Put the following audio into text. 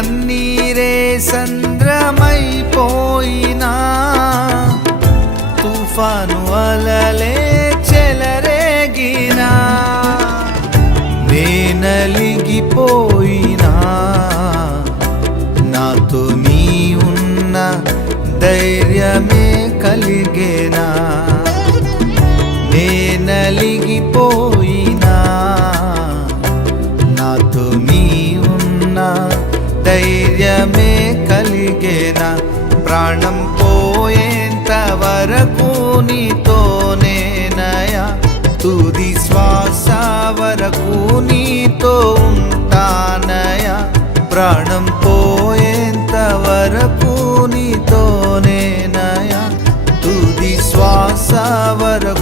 కన్నీరే సంద్రమైపోయినా, తుఫాను అలలే చెలరేగినా, నేనలిగిపోయినా, నాతో నీ ఉన్న ధైర్యమే కలిగేనా. నేనలిగిపోయినా, నాతో నీ ఉన్న ధైర్యమే కలిగేనా. ప్రాణం పోయేంత వరకు నీతోనేనయా, తుది శ్వాస వరకు నీతో ఉంటానయా. ప్రాణం పోయేంత వరకు నీతోనేనయా, తుది శ్వాస వరకు